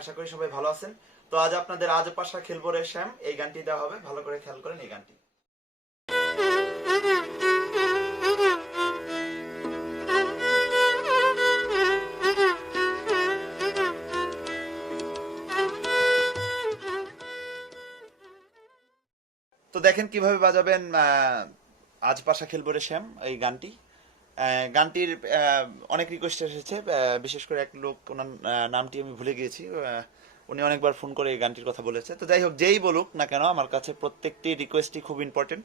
আশা করি সবাই ভালো আছেন। তো আজ আপনাদের আজ পাশা খেলবো রে শ্যাম এই গানটি দেওয়া হবে, ভালো করে খেয়াল করেন এই গানটি। তো দেখেন কিভাবে বাজাবেন আজ পাশা খেলবো রে শ্যাম এই গানটি। গানটির অনেক রিকোয়েস্ট এসেছে, বিশেষ করে এক লোক, ওনার নামটি আমি ভুলে গিয়েছি, উনি অনেকবার ফোন করে এই গানটির কথা বলেছে। তো যাই হোক, যেই বলুক না কেন আমার কাছে প্রত্যেকটি রিকোয়েস্টই খুব ইম্পর্টেন্ট,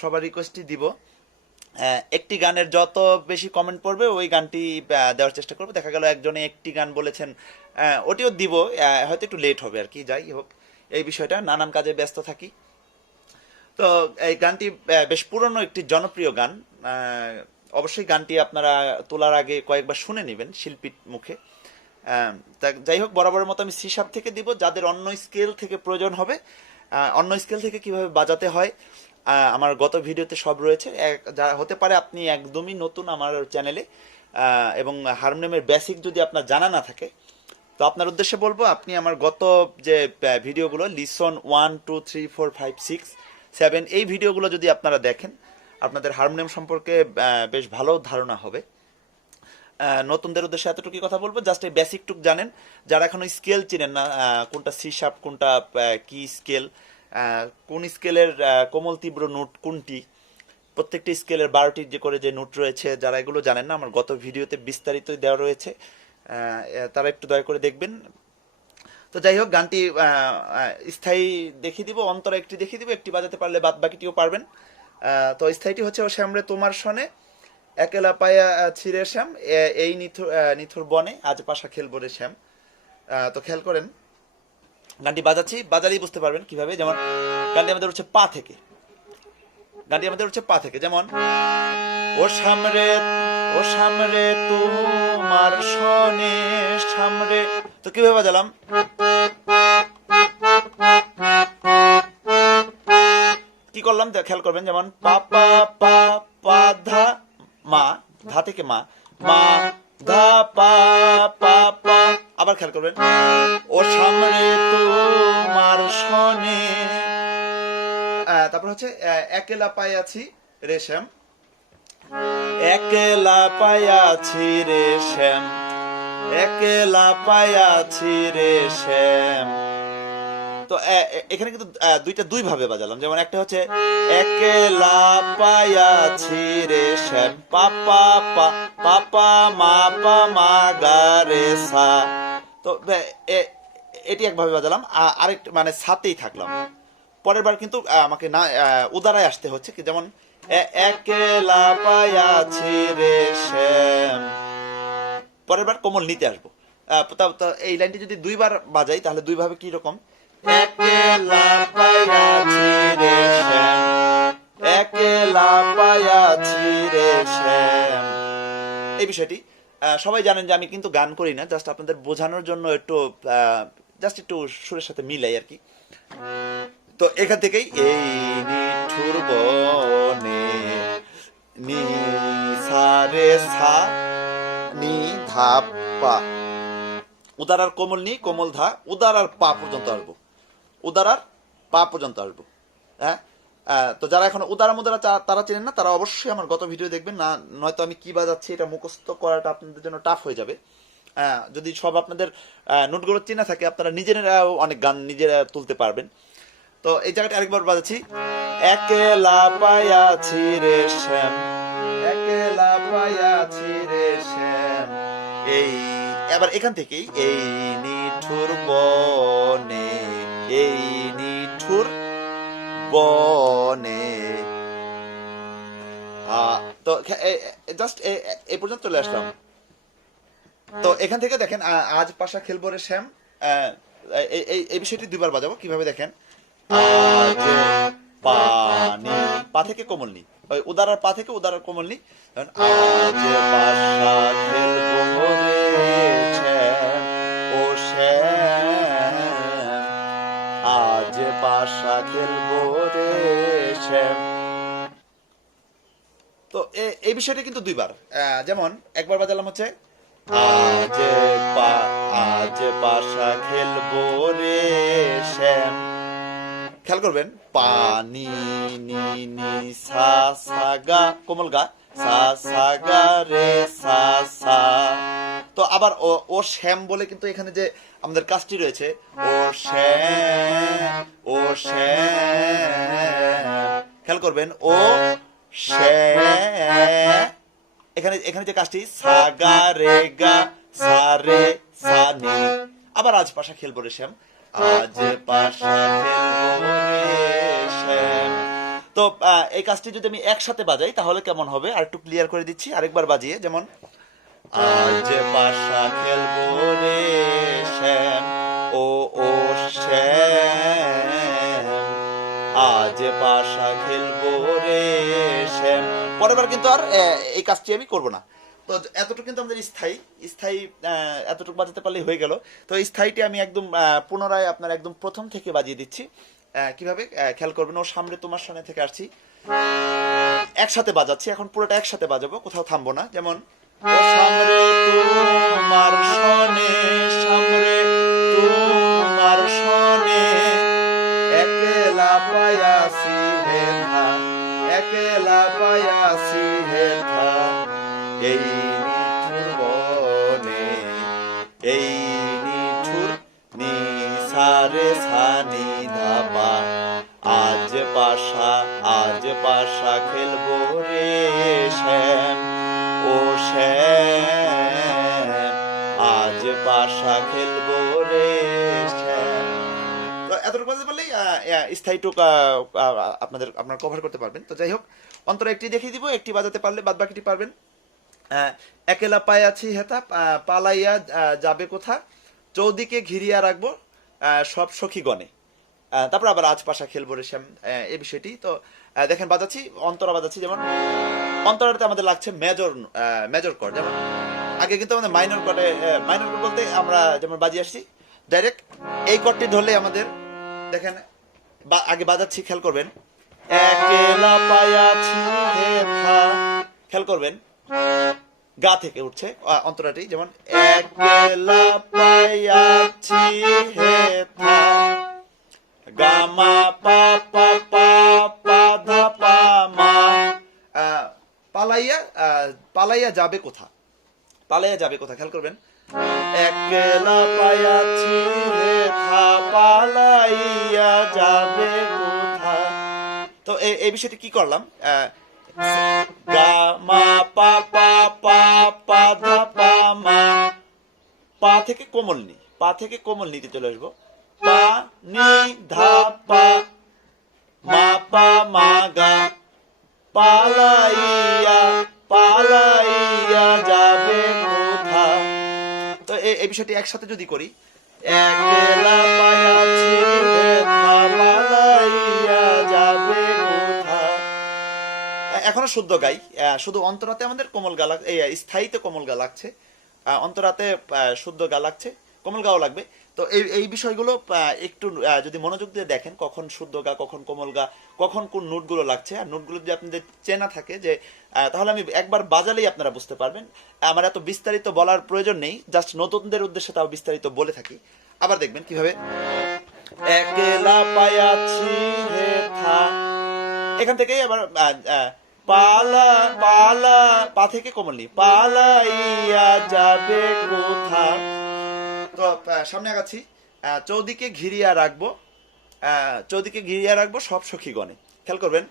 সবার রিকোয়েস্টই দিব। একটি গানের যত বেশি কমেন্ট পড়বে ওই গানটি দেওয়ার চেষ্টা করবো। দেখা গেল একজনে একটি গান বলেছেন, ওটিও দিব, হয়তো একটু লেট হবে আর কি। যাই হোক, এই বিষয়টা নানান কাজে ব্যস্ত থাকি। তো এই গানটি বেশ পুরনো একটি জনপ্রিয় গান। অবশ্যই গানটি আপনারা তোলার আগে কয়েকবার শুনে নেবেন শিল্পীর মুখে। যাই হোক, বরাবরের মতো আমি সি শার্প থেকে দিব। যাদের অন্য স্কেল থেকে প্রয়োজন হবে, অন্য স্কেল থেকে কিভাবে বাজাতে হয় আমার গত ভিডিওতে সব রয়েছে। যা হতে পারে আপনি একদমই নতুন আমার চ্যানেলে, এবং হারমোনিয়ামের বেসিক যদি আপনার জানা না থাকে, তো আপনার উদ্দেশ্যে বলবো আপনি আমার গত যে ভিডিওগুলো লিসন 1, 2, 3, 4, 5, 6, 7 এই ভিডিওগুলো যদি আপনারা দেখেন, আপনাদের হারমোনিয়াম সম্পর্কে বেশ ভালো ধারণা হবে। নতুনদের উদ্দেশ্যে এতটুকুই কথা বলবো, জাস্ট এই বেসিক টুক জানেন। যারা এখনো স্কেল চিনেন না, কোনটা সি শার্প, কোনটা কি স্কেল, কোন স্কেলের কোমল তীব্র নোট কোনটি, প্রত্যেকটি স্কেলের 12টি যে করে যে নোট রয়েছে, যারা এগুলো জানেন না, আমার গত ভিডিওতে বিস্তারিত দেওয়া রয়েছে, তারা একটু দয়া করে দেখবেন। তো যাই হোক, গানটি স্থায়ী দেখিয়ে দিব, অন্তরা একটি দেখিয়ে দিব, একটি বাজাতে পারলে বাদ বাকিটিও পারবেন। তো স্থায়ীটি হচ্ছে, ও শ্যামরে তোমার সনে একেলা পায়া ছিঁড়ে শ্যাম, এই নিথুর বনে আজ পাশা খেলবো রে শ্যাম। তো খেয়াল করেন গানটি বাজাচ্ছি, বাজালেই বুঝতে পারবেন কিভাবে। যেমন গানটি আমাদের হচ্ছে পা থেকে, গানটি আমাদের হচ্ছে পা থেকে। যেমন ও সামরে, ও সামরে তোমার সনে সামরে। তো কিভাবে বাজালাম, কি করলাম খেয়াল করবেন। যেমন পা পা পা পা ধা মা, ধা থেকে মা, মা ধা পা পা পা। আবার খেয়াল করবেন, ও সামনে তোমার সনে। তারপর হচ্ছে একেলা পাইয়াছি রে শ্যাম, একেলা পাইয়াছি রে শ্যাম, একেলা পাইয়াছি রে শ্যাম। তো এখানে কিন্তু দুইটা দুই ভাবে বাজালাম। যেমন একটা হচ্ছে একেলা পাইয়াছি রে শ্যাম, পাপা পা পাপা মা পা মা গা রে সা। তো এটি একভাবে বাজালাম, আরেক মানে সাথেই থাকলাম। পরের বার কিন্তু আমাকে না উদারায় আসতে হচ্ছে কি, যেমন একেলা পাইয়াছি রে শ্যাম, পরের বার কোমল নিতে আসবো। এই লাইনটি যদি দুইবার বাজাই তাহলে দুই ভাবে কি রকম, একেলা পাইয়াছি রে শ্যাম, একেলা পাইয়াছি রে শ্যাম। এই বিষয়টি সবাই জানেন যে আমি কিন্তু গান করি না, জাস্ট আপনাদের বোঝানোর জন্য একটু জাস্ট একটু সুরের সাথে মিলাই আর কি। তো এখান থেকেই এই নিঠুর বনে নি সা রে সা নি ধা পা, উদার আর কোমল নি, কোমল ধা, উদার আর পা পর্যন্ত আসবো, উদার আর পা পর্যন্ত আসবো। হ্যাঁ, তো যারা এখন উদারা মুদারা তারা চেনেন না, তারা অবশ্যই আমার গত ভিডিও দেখবেন না, নয়তো আমি কি বাজাচ্ছি এটা মুখস্থ করাটা আপনাদের জন্য টাফ হয়ে যাবে। যদি সব আপনাদের নোটগুলো চেনা থাকে, আপনারা নিজেরাও অনেক গান নিজেরা তুলতে পারবেন। তো এই জায়গাটা আরেকবার বাজাচ্ছি, একেলা পাইয়াছি রে শ্যাম, একেলা পাইয়াছি রে শ্যাম। এই এবার এখান থেকেই এই নিঠুর বনে, এই নিঠুর বনে। তো জাস্ট এই পর্যন্ত চলে আসলাম। তো এখান থেকে দেখেন আজ পাশা খেলবো রে শ্যাম, এই বিষয়টি দুইবার বাজাবো। কিভাবে দেখেন, আজ পানি, পা থেকে কোমল নি, ওই উদারার পা থেকে উদারার কোমল নি। আজ পাশা খেলবো রে শ্যাম, ও শ্যাম, আজ পাশা খেলবো রে শ্যাম। তো এই বিষয়টা কিন্তু দুইবার। যেমন একবার বাজালাম হচ্ছে আজ পা আজ পাশা খেলবো রে শ্যাম। খেয়াল করবেন পানি নি নি সা সা গা কোমল গা সা সা গা রে সা সা। তো আবার ও ও শ্যাম বলে কিন্তু এখানে যে আমাদের কাজটি রয়েছে ও শ্যাম ও শ্যাম। খেয়াল করবেন ও শ্যাম, এখানে এখানে যে কাজটি সা গা রে গা সা রে সা নি। আবার আজ পাশা খেলবো রে শ্যাম, আজ পাশা খেলবো রে শ্যাম। তো এই কাজটি যদি আমি একসাথে বাজাই তাহলে কেমন হবে আর একটু ক্লিয়ার করে দিচ্ছি আরেকবার বাজিয়ে। যেমন আজ পাশা খেলবো রে শ্যাম ও ও শ্যাম, আজ পাশা খেলবো রে শ্যাম। পরের বার কিন্তু আর এই কাজটি আমি করব না। তো এতটুকু কিন্তু আমাদের স্থায়ী স্থায়ী এতটুকু বাজাতে পারলেই হয়ে গেল। তো এই স্থায়ীটি আমি একদম পুনরায় আপনার একদম প্রথম থেকে বাজিয়ে দিচ্ছি। কিভাবে খেয়াল করবেন, ও সামনে তোমার সামনে থেকে আসছি, একসাথে বাজাচ্ছি, এখন পুরোটা একসাথে বাজাবো, কোথাও থামবো না। যেমন ও সামনে তোমার সনে, সামনে তোমার সনে, একলা পায়াসি হে থা, একলা পায়াসি হে থা, এই নিঠুর বনে, এই নিঠুর নি সারে সানি ধাপা, আজ পাশা খেলবো রে শ্যাম ও শ্যাম, আজ পাশা খেলবো রে শ্যাম। তো এতটুকু বলতে পারলেই স্থায়ীটুক আপনারা কভার করতে পারবেন। তো যাই হোক, অন্তরে একটি দেখিয়ে দিব, একটি বাজাতে পারলে বাদ বাকিটি পারবেন। একেলা পায়ে আছি হেতা, পালাইয়া যাবে কোথা, চৌদিকে ঘিরিয়া রাখবো সব সখী গণে। তারপর আবার আজ পাশা খেলবো রে শ্যাম, এই বিষয়টি। তো দেখেন বাজাচ্ছি, অন্তরা বাজাচ্ছি। যেমন অন্তরাতে আমাদের লাগছে মেজর মেজর কর্ড। যেমন আগে কিন্তু আমাদের মাইনর কর্ডে, মাইনর কর্ড বলতে আমরা যেমন বাজিয়ে আসছি ডাইরেক্ট এই কর্ডটি ধরলে আমাদের, দেখেন আগে বাজাচ্ছি, খেয়াল করবেন একেলা পায়াছি হে থা, খেয়াল করবেন গা থেকে উঠছে অন্তরাটি। যেমন একলা পায়াছি হে থা, গামা পা পা পা পা ধা পা মা, পালাইয়া পালাইয়া যাবে কোথা, পালাইয়া যাবে কোথা, খেয়াল করবেন একলা পায়াছি হে থা, পালাইয়া যাবে কোথা। তো এই বিষয়টি কি করলাম, গা মা পা পা পা পা ধা পা মা, পা থেকে কোমল নি, পা থেকে কোমল নিতে চলে আসবো, পা নি ধা পা মা পা মা গা, পালাইয়া পালাইয়া যাবে কোথা। তো এই বিষয়টি একসাথে যদি করি, একলা পায়াছি হে থা, পালাইয়া যাবে কোথা। এখনো শুদ্ধ গাই, শুধু অন্তরাতে আমাদের কোমল গা লাগছে, এই স্থায়ীতে কোমল গা লাগছে, অন্তরাতে শুদ্ধ গা লাগছে, কোমল গাও লাগবে। তো এই বিষয়গুলো একটু যদি মনোযোগ দিয়ে দেখেন, কখন শুদ্ধ গা, কখন কোমল গা, কখন কোন নোটগুলো লাগছে, আর নোটগুলো যদি আপনাদের চেনা থাকে যে, তাহলে আমি একবার বাজালেই আপনারা বুঝতে পারবেন। আমার এত বিস্তারিত বলার প্রয়োজন নেই, জাস্ট নতুনদের উদ্দেশ্যে তাও বিস্তারিত বলে থাকি। আবার দেখবেন কিভাবে, একলা পায়াছি হে থা, এখান থেকেই আবার পালা পালা, পা থেকে কোমল নি, পালাইয়া যাবে কোথা। তো সামনে আগাচ্ছি, চৌদিকে ঘিরিয়া রাখবো, চৌদিকে ঘিরিয়া রাখবো সব সখী গণে। খেয়াল করবেন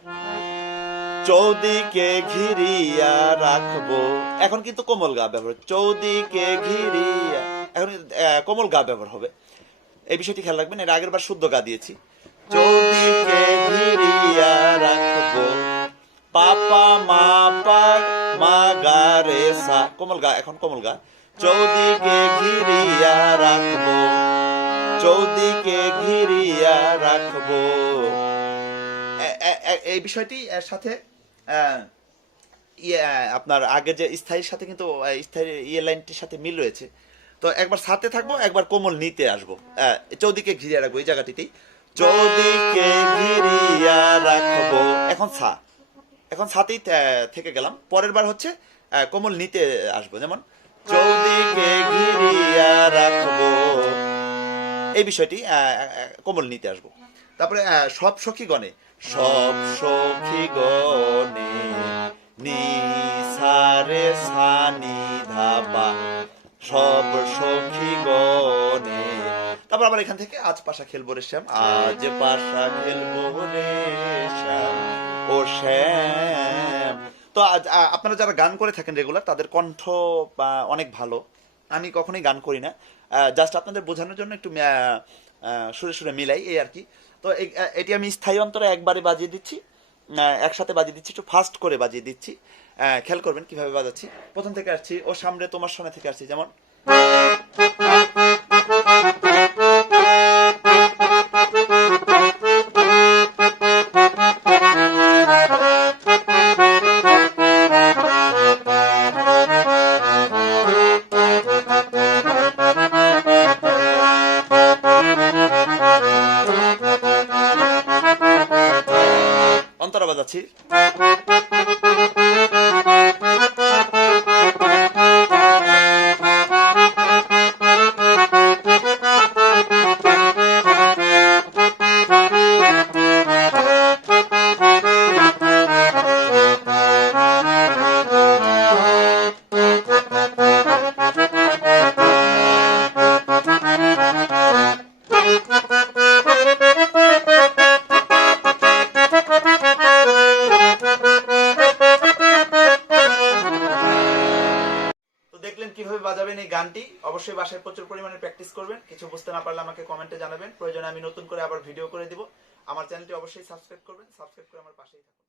চৌদিকে ঘিরিয়া রাখবো, এখন কিন্তু কোমল গা ব্যবহার, চৌদিকে ঘিরিয়া, এখন কোমল গা ব্যবহার হবে। এই বিষয়টি খেয়াল রাখবেন। এর আগের বার শুদ্ধ গা দিয়েছি, চৌদিকে ঘিরিয়া রাখবো, পাপা মা পা মা গা রে সা, কোমল গা, এখন কোমল গা, চৌদিকে ঘিরিয়া রাখবো, চৌদিকে ঘিরিয়া রাখবো। এই বিষয়টি এর সাথে আপনার আগে যে স্থায়ীর সাথে কিন্তু স্থায়ী লাইনটির সাথে মিল রয়েছে। তো একবার সাথে থাকবো, একবার কোমল নিতে আসবো, চৌদিকে ঘিরিয়া রাখবো, এই জায়গাটিতেই চৌদিকে ঘিরিয়া রাখবো। এখন সা, এখন সাথেই থেকে গেলাম, পরের বার হচ্ছে কোমল নিতে আসবো। যেমন চৌদিকে ঘিরিয়া রাখবো, এই বিষয়টি কোমল নিতে আসবো। তারপরে সব সখীগণে, সব সখীগণে নি সারে সানি ধাপা, সব সখীগণে। তারপর আবার এখান থেকে আজ পাশা খেলবো রে শ্যাম, আজ পাশা খেলবো রে শ্যাম ও শ্যাম। তো আপনারা যারা গান করে থাকেন রেগুলার, তাদের কণ্ঠ অনেক ভালো। আমি কখনোই গান করি না, জাস্ট আপনাদের বোঝানোর জন্য একটু সুরে সুরে মিলাই, এই আর কি। তো এটি আমি স্থায়ী অন্তরে একবারে বাজিয়ে দিচ্ছি, একসাথে বাজিয়ে দিচ্ছি, একটু ফাস্ট করে বাজিয়ে দিচ্ছি। খেয়াল করবেন কিভাবে বাজাচ্ছি। প্রথম থেকে আসছি, ও সামনে তোমার শোনা থেকে আসছি, যেমন অন্তরা বাজাচ্ছি। দেখলেন কিভাবে বাজাবেন এই গানটি। অবশ্যই বাসায় প্রচুর পরিমাণে প্র্যাকটিস করবেন। কিছু বুঝতে না পারলে আমাকে কমেন্টে জানাবেন, প্রয়োজনে আমি নতুন করে আবার ভিডিও করে দিব। আমার চ্যানেলটি অবশ্যই সাবস্ক্রাইব করবেন, সাবস্ক্রাইব করে আমার পাশেই থাকুন।